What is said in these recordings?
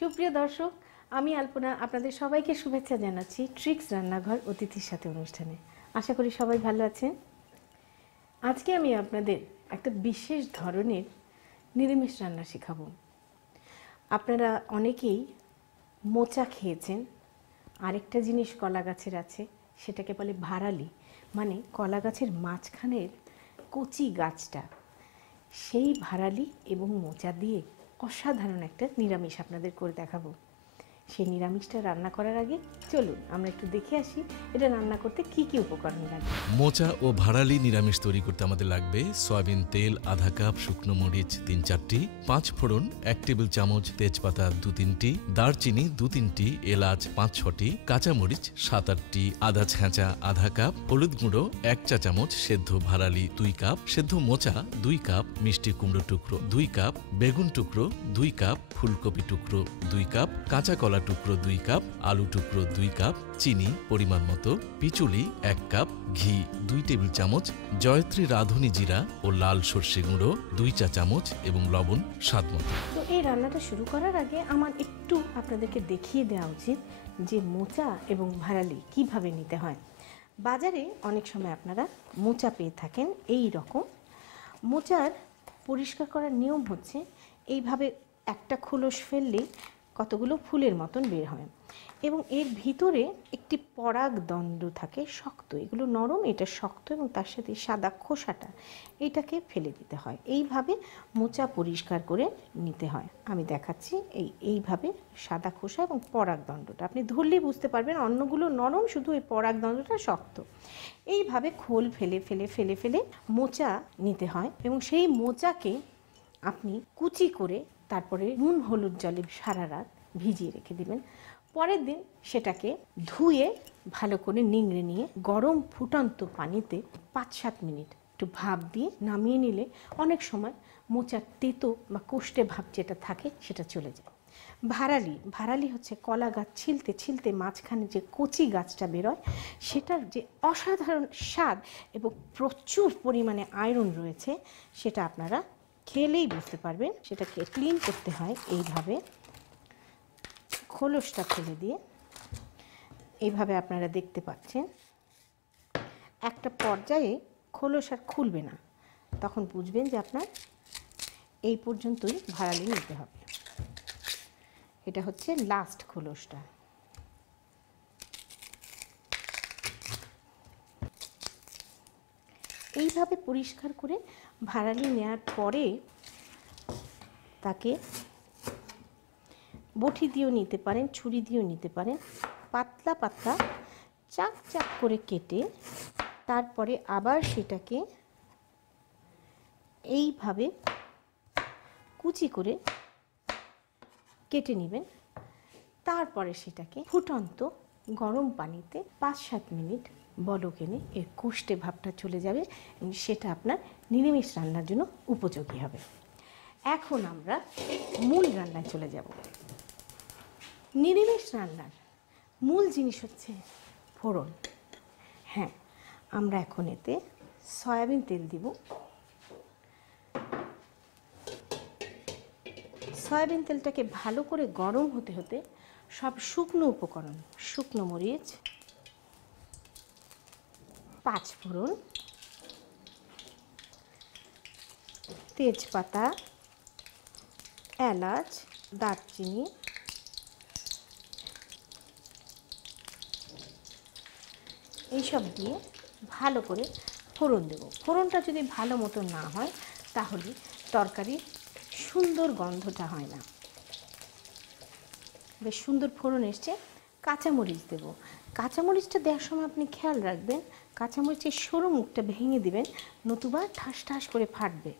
সুপ্রিয় দর্শক, আমি আলপনা আপনাদের সবাইকে শুভেচ্ছা জানাচ্ছি ট্রিক্স রান্নাঘর অতিথির সাথে অনুষ্ঠানে। আশা করি সবাই ভালো আছেন। আজকে আমি আপনাদের একটা বিশেষ ধরনের নিরামিষ রান্না শেখাবো। আপনারা অনেকেই মোচা খেয়েছেন। আরেকটা জিনিস কলা গাছের আছে, সেটাকে বলে ভারালি, মানে কলা গাছের মাঝখানের কচি গাছটা। সেই ভারালি এবং মোচা দিয়ে অসাধারণ একটা নিরামিষ আপনাদের করে দেখাবো। সেই নিরামিষটা রান্না করার আগে চলুন আমরা একটু দেখে আসি এটা রান্না করতে কি কি উপকরণ লাগবে। মোচা ও ভাড়ালি নিরামিষ তৈরি করতে আমাদের লাগবে সয়াবিন তেল আধা কাপ, শুকনো মরিচ ৩-৪টি, ৫ ফোড়ন ১ টেবিল চামচ, তেজপাতা ২-৩টি, দারচিনি ২-৩টি, এলাচ ৫-৬টি, কাঁচামরিচ ৭-৮টি, আদা ছেঁচা আধা কাপ, হলুদ গুঁড়ো ১ চা চামচ, সেদ্ধ ভাড়ালি ২ কাপ, সেদ্ধ মোচা ২ কাপ, মিষ্টি কুমড়ো টুকরো ২ কাপ, বেগুন টুকরো ২ কাপ, ফুলকপি টুকরো ২ কাপ, কাঁচা কলা টুকরো ২ কাপ, আলু টুকরো ২ কাপ, চিনি পরিমাণ মতো, পিচুলি ১ কাপ, ঘি ২ টেবিল চামচ, জয়ত্রী রাঁধুনি জিরা ও লাল সর্ষে গুঁড়ো ২ চা চামচ এবং লবণ স্বাদ মতো। তো এই রান্নাটা শুরু করার আগে আমার একটু আপনাদেরকে দেখিয়ে দেওয়া উচিত যে মোচা এবং ভাড়ালি কিভাবে নিতে হয়। বাজারে অনেক সময় আপনারা মোচা পেয়ে থাকেন এই রকম। মোচার পরিষ্কার করার নিয়ম হচ্ছে এইভাবে একটা খোলস ফেললেই কতগুলো ফুলের মতন বের হয় এবং এর ভিতরে একটি পরাগদণ্ড থাকে শক্ত, এগুলো নরম, এটা শক্ত এবং তার সাথে সাদা খোসাটা এটাকে ফেলে দিতে হয়। এইভাবে মোচা পরিষ্কার করে নিতে হয়। আমি দেখাচ্ছি এইভাবে সাদা খোসা এবং পরাগদণ্ডটা আপনি ধরলেই বুঝতে পারবেন, অন্যগুলো নরম, শুধু এই পরাগদণ্ডটা শক্ত। এইভাবে খোল ফেলে ফেলে ফেলে ফেলে মোচা নিতে হয় এবং সেই মোচাকে আপনি কুচি করে তারপরে নুন হলুদ জলে সারা রাত ভিজিয়ে রেখে দিবেন। পরের দিন সেটাকে ধুয়ে ভালো করে নিংড়ে নিয়ে গরম ফুটন্ত পানিতে ৫-৭ মিনিট একটু ভাপ দিয়ে নামিয়ে নিলে অনেক সময় মোচার তেতো বা কোষ্ঠে ভাব যেটা থাকে সেটা চলে যায়। ভাড়ালি হচ্ছে কলা গাছ ছিলতে ছিলতে মাঝখানে যে কচি গাছটা বেরোয়, সেটার যে অসাধারণ স্বাদ এবং প্রচুর পরিমাণে আয়রন রয়েছে সেটা আপনারা খেলেই বুঝতে পারবেন। সেটাকে ক্লিন করতে হয় এইভাবে, খোলসটা ফেলে দিয়ে। এইভাবে আপনারা দেখতে পাচ্ছেন একটা পর্যায়ে খোলস আর খুলবে না, তখন বুঝবেন যে আপনার এই পর্যন্তই ভাড়ালি নিতে হবে। এটা হচ্ছে লাস্ট খোলসটা। এইভাবে পরিষ্কার করে ভাড়ালি নেওয়ার পরে তাকে বটি দিয়েও নিতে পারেন, ছুরি দিয়েও নিতে পারেন, পাতলা পাতলা চাক চাক করে কেটে তারপরে আবার সেটাকে এইভাবে কুচি করে কেটে নেবেন। তারপরে সেটাকে ফুটন্ত গরম পানিতে ৫-৭ মিনিট বলক এনে এর কোষ্ঠে ভাবটা চলে যাবে এবং সেটা আপনার নিরামিষ রান্নার জন্য উপযোগী হবে। এখন আমরা মূল রান্নায় চলে যাব। নিরামিষ রান্নার মূল জিনিস হচ্ছে ফোড়ন। হ্যাঁ, আমরা এখন এতে সয়াবিন তেল দিব। সয়াবিন তেলটাকে ভালো করে গরম হতে হতে সব শুকনো উপকরণ, শুকনো মরিচ, ৫ ফোড়ন, তেজপাতা, এলাচ, দারচিনি, এইসব দিয়ে ভালো করে ফোড়ন দেব। ফোড়নটা যদি ভালো মতো না হয় তাহলে তরকারির সুন্দর গন্ধটা হয় না। বেশ সুন্দর ফোড়ন এসছে। কাঁচামরিচ দেব। কাঁচামরিচটা দেওয়ার সময় আপনি খেয়াল রাখবেন কাঁচামরিচের সরু মুখটা ভেঙে দিবেন, নতুবা ঠাস ঠাস করে ফাটবে।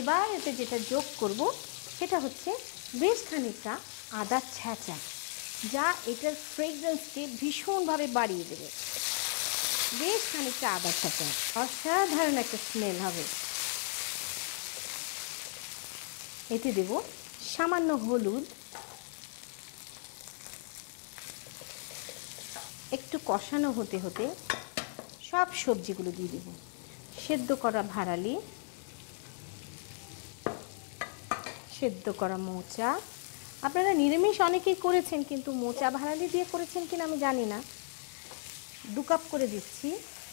এবার এতে যেটা যোগ করব সেটা হচ্ছে বেশ খানিকটা আদা ছেঁচা, যা এটার ফ্রেগরেন্সকে ভীষণভাবে বাড়িয়ে দেবে। বেশ খানিকটা আদা ছেঁচা, অসাধারণ একটা স্মেল হবে। এতে দেব সামান্য হলুদ, একটু কষানো হতে হতে সব সবজিগুলো দিয়ে দেব। সেদ্ধ করা ভাড়ালি, সেদ্ধ করা মোচা, আপনারা নিরামিষ অনেকেই করেছেন, কিন্তু মোচা ভাড়ালি দিয়ে করেছেন কিনা আমি জানি না। 2 কাপ করে দিচ্ছি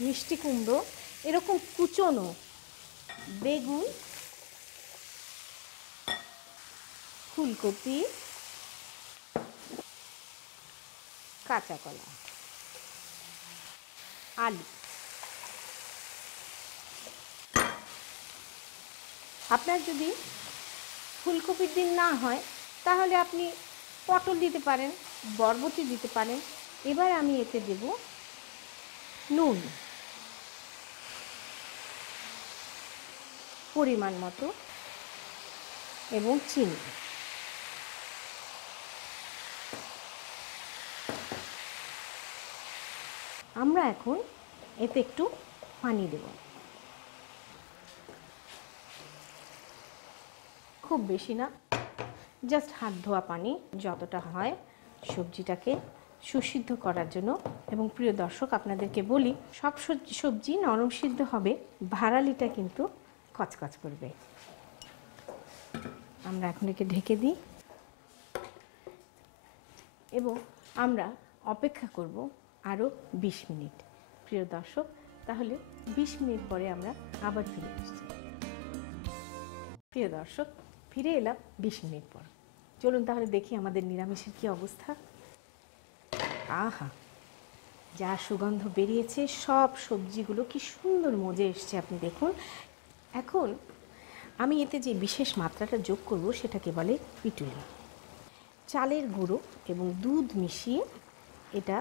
মিষ্টি কুমড়ো, এরকম কুচনো বেগুন, ফুলকপি, কাঁচা কলা, আলু। আপনার যদি ফুলকপির দিন না হয় তাহলে আপনি পটল দিতে পারেন, বরবটি দিতে পারেন। এবার আমি এতে দেব নুন পরিমাণ মতো এবং চিনি। আমরা এখন এতে একটু পানি দেব, খুব বেশি না, জাস্ট হাত ধোয়া পানি যতটা হয় সবজিটাকে সুসিদ্ধ করার জন্য। এবং প্রিয় দর্শক, আপনাদেরকে বলি, সব সবজি নরম সিদ্ধ হবে, ভাড়ালিটা কিন্তু কচকচ করবে। আমরা এখন একে ঢেকে দিই এবং আমরা অপেক্ষা করব আরও 20 মিনিট। প্রিয় দর্শক, তাহলে 20 মিনিট পরে আমরা আবার ফিরে আসছি। প্রিয় দর্শক, ফিরে এলাম 20 মিনিট পর। চলুন তাহলে দেখি আমাদের নিরামিষের কি অবস্থা। আহা, যা সুগন্ধ বেরিয়েছে, সব সবজিগুলো কি সুন্দর মজে এসছে, আপনি দেখুন। এখন আমি এতে যে বিশেষ মাত্রাটা যোগ করব সেটাকে বলে পিটুলি। চালের গুঁড়ো এবং দুধ মিশিয়ে এটা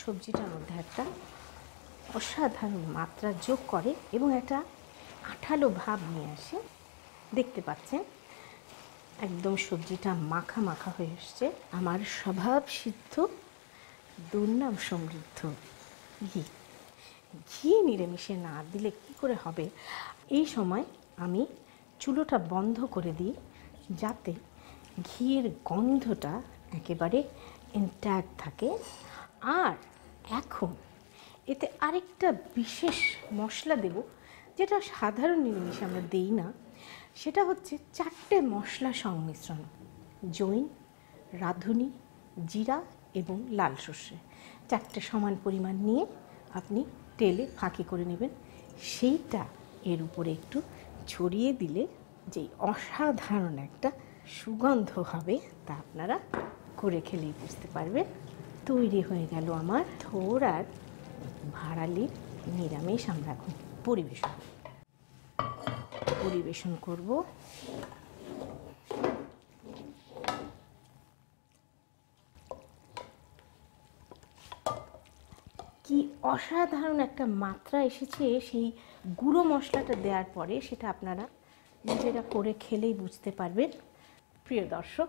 সবজিটার মধ্যে একটা অসাধারণ মাত্রা যোগ করে এবং একটা আঠালো ভাব নিয়ে আসে। দেখতে পাচ্ছেন একদম সবজিটা মাখা মাখা হয়ে এসছে। আমার স্বভাব সিদ্ধ দুর্নাম সমৃদ্ধ ঘি। ঘি নিরামিষে না দিলে কি করে হবে? এই সময় আমি চুলোটা বন্ধ করে দিই যাতে ঘিয়ের গন্ধটা একেবারে ইনট্যাক্ট থাকে। আর এখন এতে আরেকটা বিশেষ মশলা দেব, যেটা সাধারণ নিরামিষে আমরা দিই না। সেটা হচ্ছে 4টে মশলা সংমিশ্রণ: জৈন, রাঁধুনি, জিরা এবং লাল সর্ষে। 4টে সমান পরিমাণ নিয়ে আপনি তেলে ফাঁকি করে নেবেন। সেইটা এর উপরে একটু ছড়িয়ে দিলে যেই অসাধারণ একটা সুগন্ধ হবে তা আপনারা করে খেলেই বুঝতে পারবেন। তৈরি হয়ে গেল আমার থোর আর ভাড়ালির নিরামিষ। আমরা এখন পরিবেশন করব। কি অসাধারণ একটা মাত্রা এসেছে সেই গুঁড়ো মশলাটা দেওয়ার পরে, সেটা আপনারা নিজেরা করে খেলেই বুঝতে পারবেন। প্রিয় দর্শক,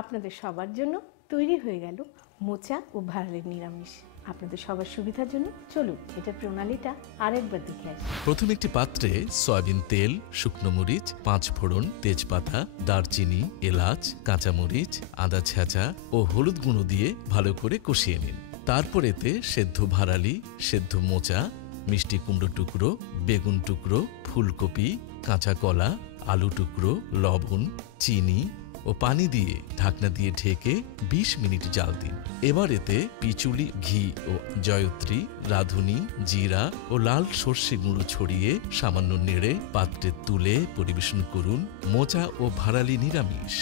আপনাদের সবার জন্য তৈরি হয়ে গেল মোচা ও ভাড়ালির নিরামিষ। আপনাদের সবার সুবিধার জন্য চলুন এটার প্রণালীটা আরেকবার দেখে আসি। প্রথমে একটি পাত্রে সয়াবিন তেল, শুকনো মরিচ, 5 ফোড়ন, তেজপাতা, দারচিনি, এলাচ, কাঁচামরিচ, আদা ছেঁচা ও হলুদ গুঁড়ো দিয়ে ভালো করে কষিয়ে নিন। তারপর এতে সেদ্ধ ভাড়ালি, সেদ্ধ মোচা, মিষ্টি কুমড়ো টুকরো, বেগুন টুকরো, ফুলকপি, কাঁচা কলা, আলু টুকরো, লবণ, চিনি ও পানি দিয়ে ঢাকনা দিয়ে ঢেকে 20 মিনিট জাল দিন। এবার এতে পিচুলি, ঘি ও জয়ত্রী, রাঁধুনি, জিরা ও লাল সর্ষে গুঁড়ো ছড়িয়ে সামান্য নেড়ে পাত্রে তুলে পরিবেশন করুন মোচা ও ভাড়ালি নিরামিষ।